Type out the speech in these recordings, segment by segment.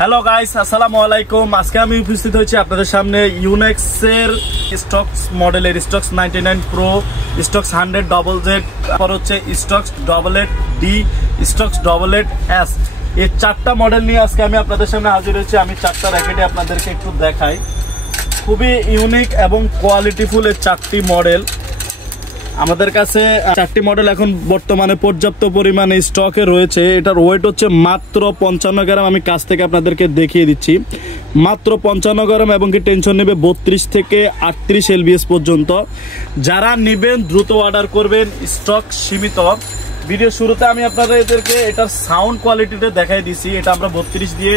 Hello guys, আসসালামু আলাইকুম। আজকে আমি উপস্থিত হয়েছি আপনাদের সামনে ইউনেক্সের স্টক্স মডেলের Astrox 99 pro, Astrox 100 double Z, তারপর হচ্ছে Astrox double eight D, Astrox double eight S, এই চারটা মডেল নিয়ে আজকে আমি আপনাদের সামনে হাজির হয়েছি। আমি চারটা র্যাকেটে আপনাদেরকে একটু দেখাই। খুবই ইউনিক এবং কোয়ালিটিফুল এই চারটি মডেল আমাদের কাছে। চারটি মডেল এখন বর্তমানে পর্যাপ্ত পরিমাণে স্টকে রয়েছে। এটার ওয়েট হচ্ছে মাত্র 55 গ্রাম। আমি কাছ থেকে আপনাদেরকে দেখিয়ে দিচ্ছি, মাত্র 55 গ্রাম এবং কি টেনশন নেবে 32 থেকে 38 এলবিএস পর্যন্ত। যারা নেবেন দ্রুত অর্ডার করবেন, স্টক সীমিত। ভিডিও শুরুতে আমি আপনাদেরকে এটার সাউন্ড কোয়ালিটিটা দেখাই দিছি। এটা আমরা 32 দিয়ে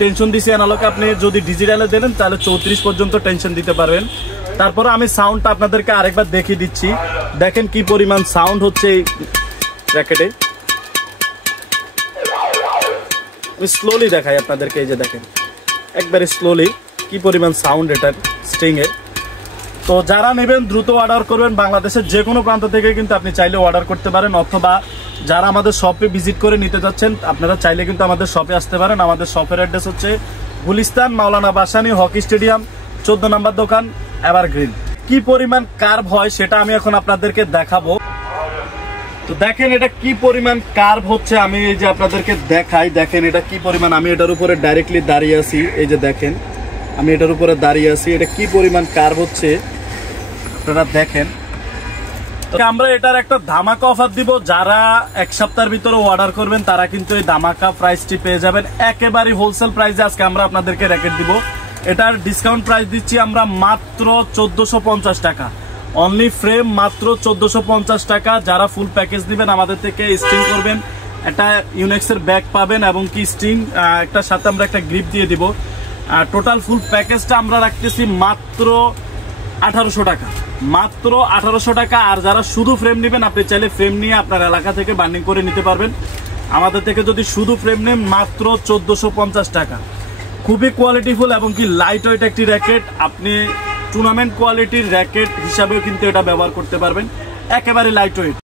টেনশন দিছি অ্যানালগে। আপনি যদি ডিজিটালে দেন তাহলে 34 পর্যন্ত টেনশন দিতে পারবেন। তারপরে আমি সাউন্ডটা আপনাদেরকে আরেকবার দেখিয়ে দিচ্ছি। দেখেন কি পরিমাণ সাউন্ড হচ্ছে এই র্যাকেটে। আমি স্লোলি দেখাই আপনাদেরকে। এই যে দেখেন একবারে স্লোলি কি পরিমাণ সাউন্ড এটার স্ট্রিংয়ে। তো যারা নেবেন দ্রুত অর্ডার করবেন। বাংলাদেশের যে কোনো প্রান্ত থেকে কিন্তু আপনি চাইলে অর্ডার করতে পারেন, অথবা যারা আমাদের শপে ভিজিট করে নিতে যাচ্ছেন আপনারা চাইলে কিন্তু আমাদের শপে আসতে পারেন। আমাদের শপের অ্যাড্রেস হচ্ছে গুলিস্তান মাওলানা ভাসানী হকি স্টেডিয়াম 14 নম্বর দোকান, এভারগ্রিন। কি পরিমাণ কার্ভ হয় সেটা আমি এখন আপনাদেরকে দেখাবো। তো দেখেন এটা কি পরিমাণ কার্ভ হচ্ছে, আমি এই যে আপনাদেরকে দেখাই। দেখেন এটা কি পরিমাণ, আমি এটার উপরে ডাইরেক্টলি দাঁড়িয়ে আছি। এই যে দেখেন আমি এটার উপরে দাঁড়িয়ে আছি, এটা কি পরিমাণ কার্ভ হচ্ছে আপনারা দেখেন। আমরা এটার একটা ধামাকা অফার দিব। যারা এক সপ্তাহের ভিতরে অর্ডার করবেন তারা কিন্তু এই ধামাকা প্রাইসটি পেয়ে যাবেন একেবারে হোলসেল প্রাইসে। আজকে আমরা আপনাদেরকে র্যাকেট দিব। এটার ডিসকাউন্ট প্রাইস দিচ্ছি আমরা মাত্র 1450 টাকা। অনলি ফ্রেম মাত্র 1450 টাকা। যারা ফুল প্যাকেজ নেবেন আমাদের থেকে স্ট্রিং করবেন, একটা ইউনেক্সের ব্যাগ পাবেন এবং কি স্ট্রিং একটা সাথে আমরা একটা গ্রিপ দিয়ে দিব। টোটাল ফুল প্যাকেজটা আমরা রাখতেছি মাত্র 1800 টাকা, মাত্র 1800 টাকা। আর যারা শুধু ফ্রেম নেবেন আপনি চাইলে ফ্রেম নিয়ে আপনার এলাকা থেকে বার্নিং করে নিতে পারবেন। আমাদের থেকে যদি শুধু ফ্রেম নেন মাত্র 1450 টাকা। খুবই কোয়ালিটিফুল এবং কি লাইট ওয়েট একটি র্যাকেট। আপনি টুর্নামেন্ট কোয়ালিটির র্যাকেট হিসাবেও কিন্তু এটা ব্যবহার করতে পারবেন, একেবারে লাইট ওয়েট।